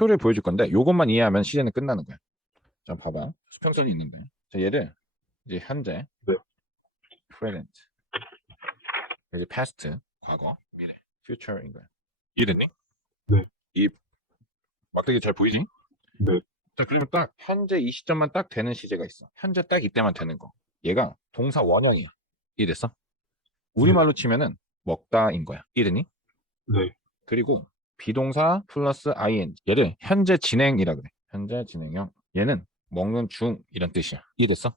표를 보여줄 건데 요것만 이해하면 시제는 끝나는 거야. 자, 봐봐. 수평선이 있는데. 자, 얘를 이제 현재, 네. present, 여기 past, 과거, 미래, future인 거야. 이해됐니? 네. 이 막대기 잘 보이지? 네. 자, 그러면 딱 현재 이 시점만 딱 되는 시제가 있어. 현재 딱 이때만 되는 거. 얘가 동사 원형이야. 이해됐어? 우리말로 치면은 먹다인 거야. 이해됐니? 네. 그리고 비동사 플러스 ing 얘를 현재 진행이라 그래. 현재 진행형. 얘는 먹는 중 이런 뜻이야. 이해됐어?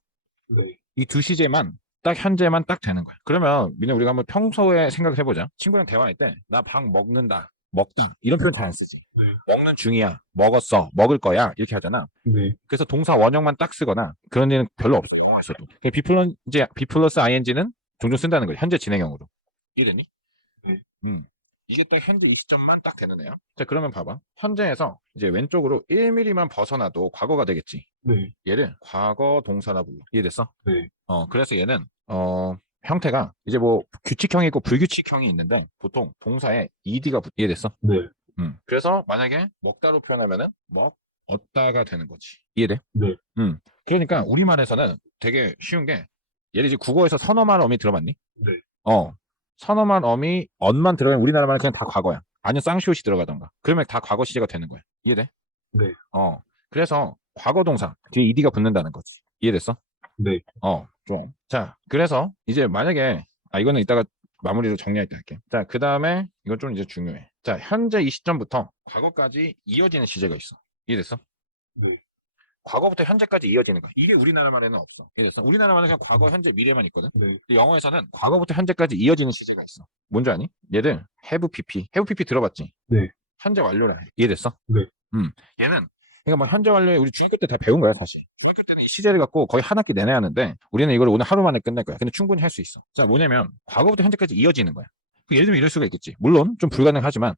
네. 이 두 시제만 딱 현재만 딱 되는 거야. 그러면 민혜 우리가 한번 평소에 생각을 해보자. 친구랑 대화할 때 나 밥 먹는다, 먹다 이런 표현 잘 안 쓰지. 네. 먹는 중이야, 먹었어, 먹을 거야 이렇게 하잖아. 네. 그래서 동사 원형만 딱 쓰거나 그런 일은 별로 없어요. 그러니까 B 플러스 B 플러스 ing는 종종 쓴다는 거예요. 현재 진행형으로. 이해되니? 네. 음. 이게 딱 현재 이 시점만 딱 되는 애야. 자 그러면 봐봐. 현재에서 이제 왼쪽으로 1mm만 벗어나도 과거가 되겠지. 네. 얘를 과거 동사라 불러. 이해됐어? 네. 어 그래서 얘는 어 형태가 이제 뭐 규칙형이 있고 불규칙형이 있는데 보통 동사에 ed가 붙 이해됐어? 네. 음. 그래서 만약에 먹다로 표현하면은 먹 얻다가 되는 거지. 이해돼? 네. 음. 그러니까 우리말에서는 되게 쉬운 게 예를 이제 국어에서 선어말 어미 들어봤니? 네. 어. 선어말 어미 언만 들어가면 우리나라 말은 그냥 다 과거야. 아니면 쌍시옷이 들어가던가. 그러면 다 과거 시제가 되는 거야. 이해돼? 네. 어. 그래서 과거 동사 뒤에 ed가 붙는다는 거지. 이해됐어? 네. 어, 좀. 자, 그래서 이제 만약에 아 이거는 이따가 마무리로 정리할 때 할게. 자, 그 다음에 이건 좀 이제 중요해. 자, 현재 이 시점부터 과거까지 이어지는 시제가 있어. 이해됐어? 네. 과거부터 현재까지 이어지는 거야. 이게 우리나라 말에는 없어. 이해됐어? 우리나라 말은 그냥 과거, 현재, 미래만 있거든. 네. 근데 영어에서는 과거부터 현재까지 이어지는 시제가 있어. 뭔지 아니? 얘를 have pp, have pp 들어봤지? 네. 현재 완료라 해. 이해됐어? 네. 음, 얘는 그러니까 뭐 현재 완료에 우리 중학교 때 다 배운 거야 사실. 중학교 때는 이 시제를 갖고 거의 한 학기 내내 하는데 우리는 이걸 오늘 하루 만에 끝낼 거야. 근데 충분히 할 수 있어. 자 뭐냐면 과거부터 현재까지 이어지는 거야. 그 예를 들면 이럴 수가 있겠지. 물론 좀 불가능하지만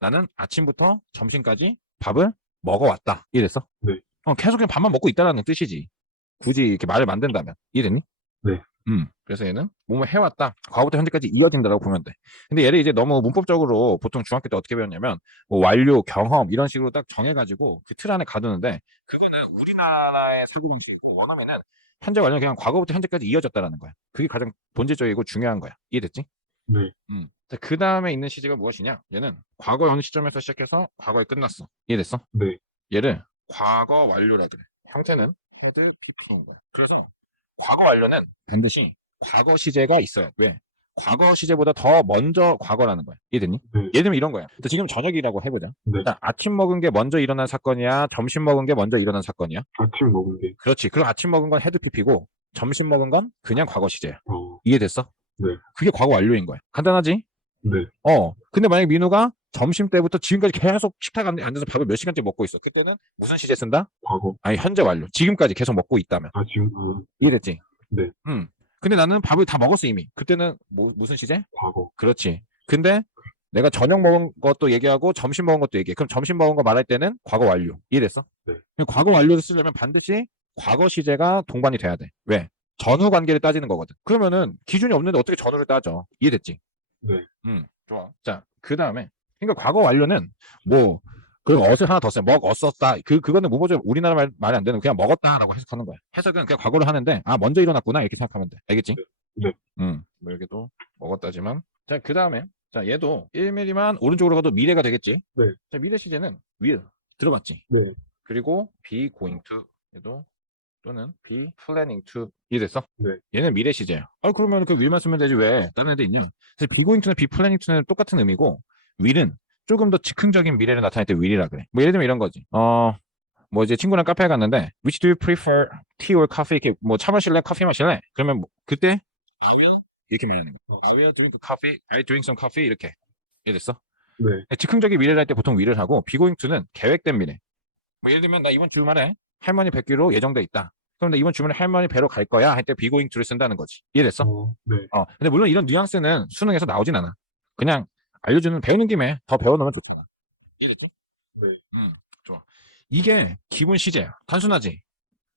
나는 아침부터 점심까지 밥을 먹어왔다. 이랬어? 네. 어, 계속 그냥 밥만 먹고 있다라는 뜻이지. 굳이 이렇게 말을 만든다면 이해됐니? 네. 음, 그래서 얘는 뭐뭐 해왔다. 과거부터 현재까지 이어진다라고 보면 돼. 근데 얘를 이제 너무 문법적으로 보통 중학교 때 어떻게 배웠냐면 뭐 완료, 경험 이런 식으로 딱 정해가지고 그 틀 안에 가두는데 그거는 우리나라의 사고방식이고 원어민은 현재 완료 그냥 과거부터 현재까지 이어졌다라는 거야. 그게 가장 본질적이고 중요한 거야. 이해됐지? 네. 음. 그 다음에 있는 시제가 무엇이냐? 얘는 과거 어느 시점에서 시작해서 과거에 끝났어. 이해됐어? 네. 얘를 과거 완료라 그래. 형태는 헤드 부피인 거야. 그래서 과거 완료는 반드시 과거 시제가 있어요. 왜? 과거 시제보다 더 먼저 과거라는 거야. 이해됐니? 네. 예를 들면 이런 거야. 지금 저녁이라고 해보자. 네. 자, 아침 먹은 게 먼저 일어난 사건이야? 점심 먹은 게 먼저 일어난 사건이야? 아침 먹은 게, 그렇지. 그럼 아침 먹은 건 헤드 PP고 점심 먹은 건 그냥 과거 시제야. 어, 이해됐어? 네. 그게 과거 완료인 거야. 간단하지? 네. 어. 근데 만약 민우가 점심 때부터 지금까지 계속 식탁 안에 앉아서 밥을 몇 시간째 먹고 있어. 그때는 무슨 시제 쓴다? 과거. 아니 현재 완료. 지금까지 계속 먹고 있다면. 아, 지금, 어, 이해됐지? 네. 음. 근데 나는 밥을 다 먹었어 이미. 그때는 뭐, 무슨 시제? 과거. 그렇지. 근데 내가 저녁 먹은 것도 얘기하고 점심 먹은 것도 얘기해. 그럼 점심 먹은 거 말할 때는 과거 완료. 이해됐어? 네. 그럼 과거 완료를 쓰려면 반드시 과거 시제가 동반이 돼야 돼. 왜? 전후 관계를 따지는 거거든. 그러면은 기준이 없는데 어떻게 전후를 따져? 이해됐지? 네. 음, 좋아. 자, 그 다음에 그러니까 과거 완료는 뭐 그리고 어을 하나 더 써요. 먹었었다. 그 그거는 무보적 우리나라 말 말이 안 되는 그냥 먹었다라고 해석하는 거야. 해석은 그냥 과거를 하는데 아 먼저 일어났구나 이렇게 생각하면 돼. 알겠지? 네. 음, 뭐 이렇게도 먹었다지만 자 그 다음에 자 얘도 1mm만 오른쪽으로 가도 미래가 되겠지? 네. 자 미래 시제는 will 들어봤지? 네. 그리고 be going to 얘도 또는 be planning to 이랬어? 네. 얘는 미래 시제야. 아 그러면 그 will만 쓰면 되지 왜 다른 애들 있냐? 그래서 be going to나 be planning to는 똑같은 의미고 will은 조금 더 즉흥적인 미래를 나타낼 때 will이라 그래. 뭐 예를 들면 이런 거지. 어, 뭐 이제 친구랑 카페에 갔는데 which do you prefer tea or coffee 이렇게 뭐 차 마실래 커피 마실래? 그러면 뭐 그때 I will 이렇게 말하는 거. I will drink coffee. I drink some coffee 이렇게. 이해됐어? 네. 즉흥적인 미래를 할 때 보통 will을 하고 be going to는 계획된 미래. 뭐 예를 들면 나 이번 주말에 할머니 뵙기로 예정돼 있다. 그럼 나 이번 주말에 할머니 뵈러 갈 거야 할때 be going to를 쓴다는 거지. 이해됐어? 어, 네. 어, 근데 물론 이런 뉘앙스는 수능에서 나오진 않아. 그냥 알려주는 배우는 김에 더 배워놓으면 좋잖아. 이해됐지? 네. 음, 좋아. 이게 기본 시제야. 단순하지?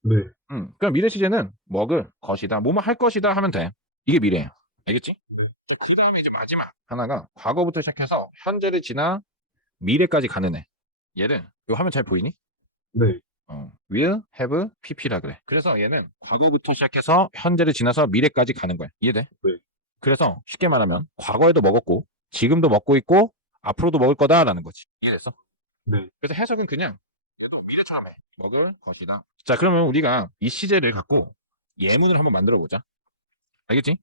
네. 음, 그럼 미래 시제는 먹을 것이다, 뭐뭐 할 것이다 하면 돼. 이게 미래야. 알겠지? 네. 그 다음에 이제 마지막 하나가 과거부터 시작해서 현재를 지나 미래까지 가는 애. 얘를 이거 화면 잘 보이니? 네. 어, will, have, pp라 그래. 그래서 얘는 과거부터 시작해서 현재를 지나서 미래까지 가는 거야. 이해돼? 네. 그래서 쉽게 말하면 과거에도 먹었고 지금도 먹고 있고 앞으로도 먹을 거다라는 거지. 이해됐어? 네. 그래서 해석은 그냥 미래처럼 해. 먹을 것이다. 자, 그러면 우리가 이 시제를 갖고 예문을 한번 만들어 보자. 알겠지?